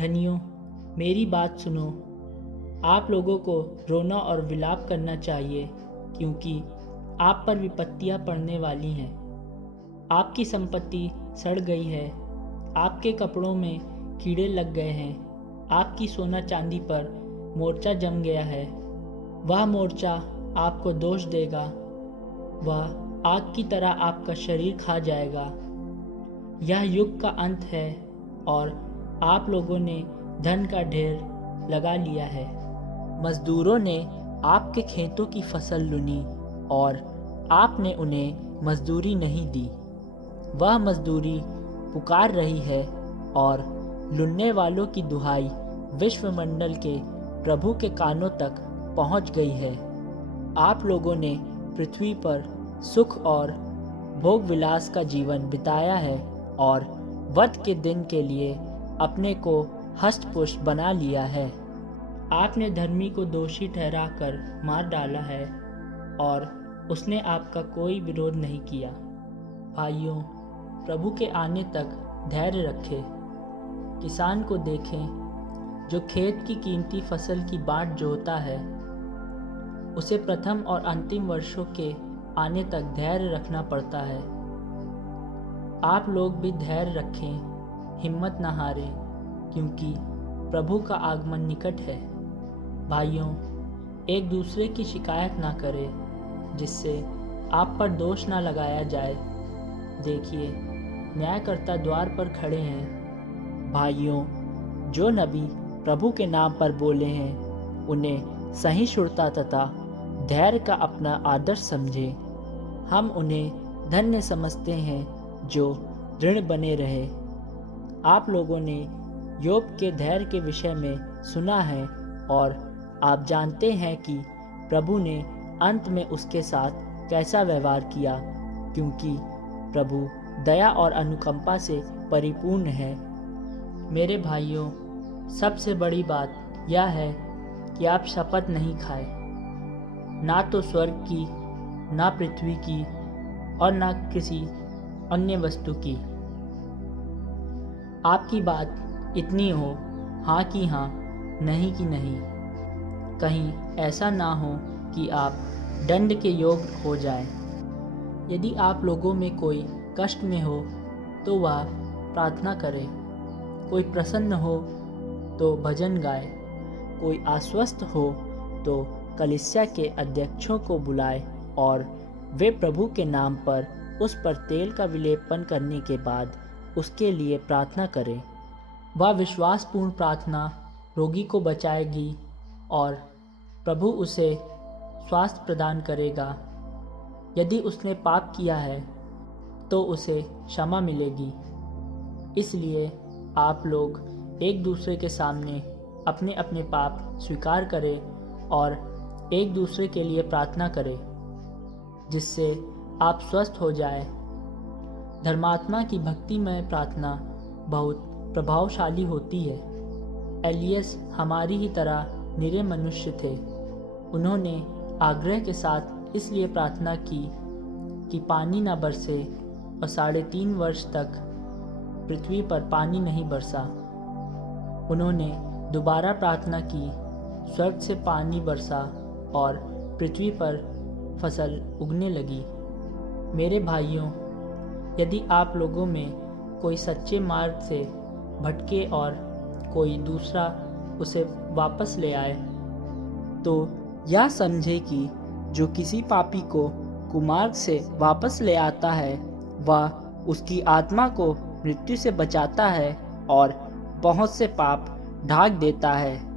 धनियों, मेरी बात सुनो। आप लोगों को रोना और विलाप करना चाहिए, क्योंकि आप पर विपत्तियां पड़ने वाली हैं। आपकी संपत्ति सड़ गई है, आपके कपड़ों में कीड़े लग गए हैं, आपकी सोना चांदी पर मोर्चा जम गया है। वह मोर्चा आपको दोष देगा, वह आग की तरह आपका शरीर खा जाएगा। यह युग का अंत है और आप लोगों ने धन का ढेर लगा लिया है। मजदूरों ने आपके खेतों की फसल लुनी और आपने उन्हें मजदूरी नहीं दी। वह मजदूरी पुकार रही है और लुनने वालों की दुहाई विश्वमंडल के प्रभु के कानों तक पहुंच गई है। आप लोगों ने पृथ्वी पर सुख और भोग विलास का जीवन बिताया है और वध के दिन के लिए अपने को हष्ट-पुष्ट बना लिया है। आपने धर्मी को दोषी ठहराकर मार डाला है और उसने आपका कोई विरोध नहीं किया। भाइयों, प्रभु के आने तक धैर्य रखें। किसान को देखें जो खेत की कीमती फसल की बाट जोतता है। उसे प्रथम और अंतिम वर्षों के आने तक धैर्य रखना पड़ता है। आप लोग भी धैर्य रखें, हिम्मत न हारें, क्योंकि प्रभु का आगमन निकट है। भाइयों, एक दूसरे की शिकायत ना करें, जिससे आप पर दोष ना लगाया जाए। देखिए, न्यायकर्ता द्वार पर खड़े हैं। भाइयों, जो नबी प्रभु के नाम पर बोले हैं, उन्हें सहिष्णुता तथा धैर्य का अपना आदर्श समझें। हम उन्हें धन्य समझते हैं जो दृढ़ बने रहे। आप लोगों ने योब के धैर्य के विषय में सुना है और आप जानते हैं कि प्रभु ने अंत में उसके साथ कैसा व्यवहार किया, क्योंकि प्रभु दया और अनुकंपा से परिपूर्ण है। मेरे भाइयों, सबसे बड़ी बात यह है कि आप शपथ नहीं खाएं, ना तो स्वर्ग की, ना पृथ्वी की और ना किसी अन्य वस्तु की। आपकी बात इतनी हो, हाँ की हाँ, नहीं की नहीं। कहीं ऐसा ना हो कि आप दंड के योग्य हो जाएं। यदि आप लोगों में कोई कष्ट में हो तो वह प्रार्थना करे, कोई प्रसन्न हो तो भजन गाए, कोई आश्वस्त हो तो कलीसिया के अध्यक्षों को बुलाए और वे प्रभु के नाम पर उस पर तेल का विलेपन करने के बाद उसके लिए प्रार्थना करें। वह विश्वासपूर्ण प्रार्थना रोगी को बचाएगी और प्रभु उसे स्वास्थ्य प्रदान करेगा। यदि उसने पाप किया है तो उसे क्षमा मिलेगी। इसलिए आप लोग एक दूसरे के सामने अपने अपने पाप स्वीकार करें और एक दूसरे के लिए प्रार्थना करें, जिससे आप स्वस्थ हो जाए। धर्मात्मा की भक्तिमय प्रार्थना बहुत प्रभावशाली होती है। एलियस हमारी ही तरह निरे मनुष्य थे। उन्होंने आग्रह के साथ इसलिए प्रार्थना की कि पानी न बरसे और 3.5 वर्ष तक पृथ्वी पर पानी नहीं बरसा। उन्होंने दोबारा प्रार्थना की, स्वर्ग से पानी बरसा और पृथ्वी पर फसल उगने लगी। मेरे भाइयों, यदि आप लोगों में कोई सच्चे मार्ग से भटके और कोई दूसरा उसे वापस ले आए, तो यह समझे कि जो किसी पापी को कुमार्ग से वापस ले आता है, वह उसकी आत्मा को मृत्यु से बचाता है और बहुत से पाप ढाक देता है।